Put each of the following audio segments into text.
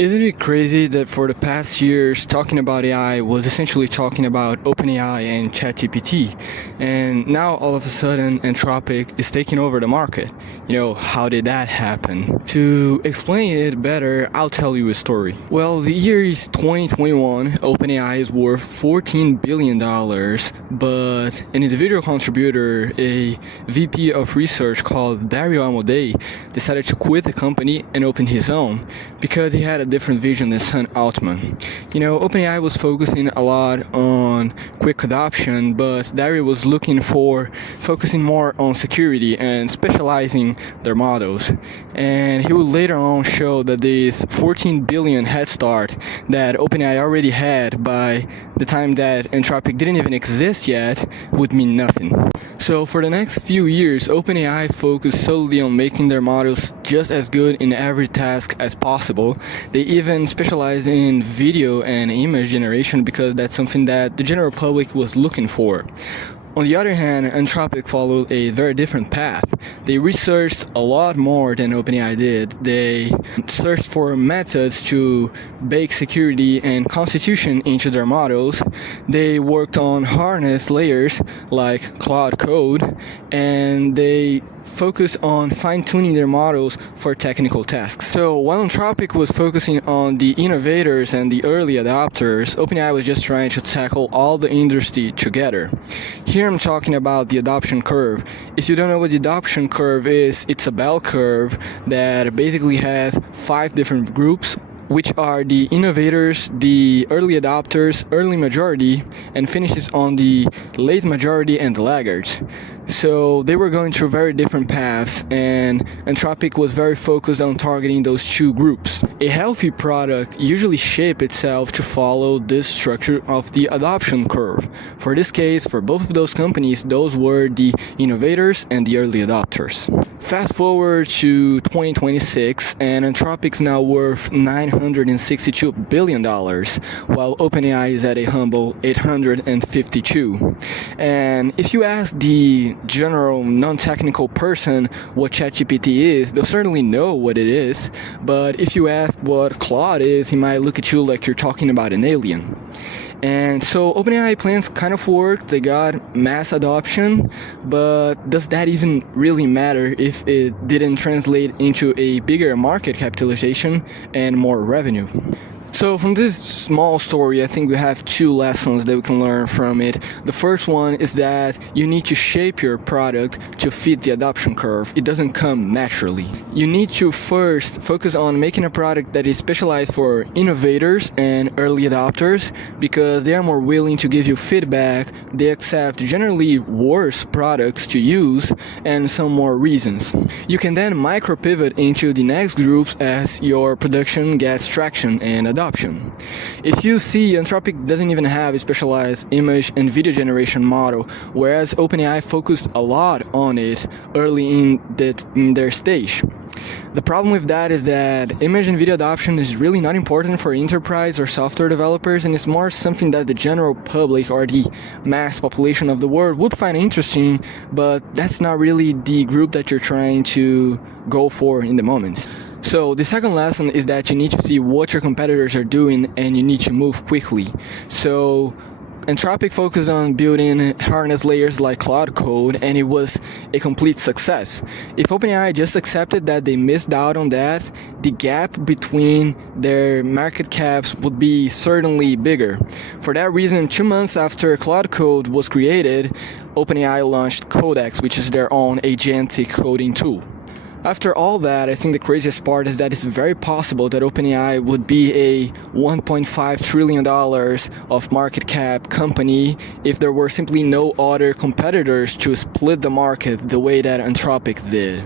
Isn't it crazy that for the past years, talking about AI was essentially talking about OpenAI and ChatGPT, and now all of a sudden Anthropic is taking over the market? How did that happen? To explain it better, I'll tell you a story. Well, the year is 2021, OpenAI is worth $14 billion, but an individual contributor, a VP of research called Dario Amodei, decided to quit the company and open his own because he had a different vision than Sam Altman. OpenAI was focusing a lot on quick adoption, but Dario was focusing more on security and specializing their models. And he would later on show that this 14 billion head start that OpenAI already had by the time that Anthropic didn't even exist yet would mean nothing. So for the next few years, OpenAI focused solely on making their models just as good in every task as possible. They even specialized in video and image generation because that's something that the general public was looking for. On the other hand, Anthropic followed a very different path. They researched a lot more than OpenAI did. They searched for methods to bake security and constitution into their models. They worked on harness layers like Cloud Code, and they focused on fine-tuning their models for technical tasks. So while Anthropic was focusing on the innovators and the early adopters, OpenAI was just trying to tackle all the industry together. Here I'm talking about the adoption curve. If you don't know what the adoption curve is, it's a bell curve that basically has 5 different groups, which are the innovators, the early adopters, early majority, and finishes on the late majority and the laggards. So they were going through very different paths, and Anthropic was very focused on targeting those 2 groups. A healthy product usually shapes itself to follow this structure of the adoption curve. For this case, for both of those companies, those were the innovators and the early adopters. Fast forward to 2026, and Anthropic's now worth $962 billion, while OpenAI is at a humble $852. And if you ask the general non-technical person what ChatGPT is, they'll certainly know what it is, but if you ask what Claude is, he might look at you like you're talking about an alien. And so OpenAI plans kind of worked, they got mass adoption, but does that even really matter if it didn't translate into a bigger market capitalization and more revenue? So from this small story, I think we have 2 lessons that we can learn from it. The first one is that you need to shape your product to fit the adoption curve. It doesn't come naturally. You need to first focus on making a product that is specialized for innovators and early adopters because they are more willing to give you feedback. They accept generally worse products to use and some more reasons. You can then micro pivot into the next groups as your production gets traction and adoption. If you see, Anthropic doesn't even have a specialized image and video generation model, whereas OpenAI focused a lot on it early in their stage. The problem with that is that image and video adoption is really not important for enterprise or software developers, and it's more something that the general public or the mass population of the world would find interesting, but that's not really the group that you're trying to go for in the moment. So the second lesson is that you need to see what your competitors are doing and you need to move quickly. So Anthropic focused on building harness layers like Cloud Code, and it was a complete success. If OpenAI just accepted that they missed out on that, the gap between their market caps would be certainly bigger. For that reason, 2 months after Cloud Code was created, OpenAI launched Codex, which is their own agentic coding tool. After all that, I think the craziest part is that it's very possible that OpenAI would be a $1.5 trillion of market cap company if there were simply no other competitors to split the market the way that Anthropic did.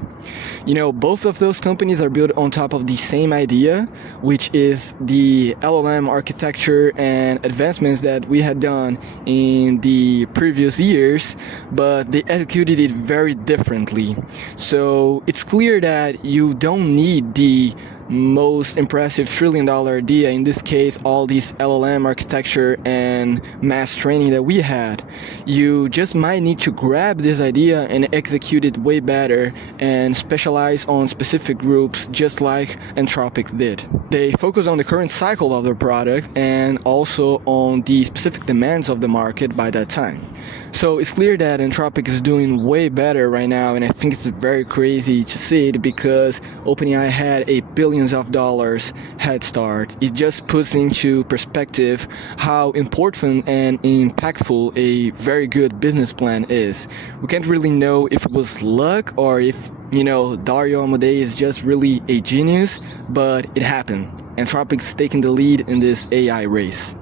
Both of those companies are built on top of the same idea, which is the LLM architecture and advancements that we had done in the previous years, but they executed it very differently. So it's clear that you don't need the most impressive trillion-dollar idea, in this case all these LLM architecture and mass training that we had, you just might need to grab this idea and execute it way better and specialize on specific groups, just like Anthropic did. They focus on the current cycle of their product and also on the specific demands of the market by that time. So it's clear that Anthropic is doing way better right now, and I think it's very crazy to see it because OpenAI had a billions of dollars head start. It just puts into perspective how important and impactful a very good business plan is. We can't really know if it was luck or if, Dario Amodei is just really a genius, but it happened. Anthropic's taking the lead in this AI race.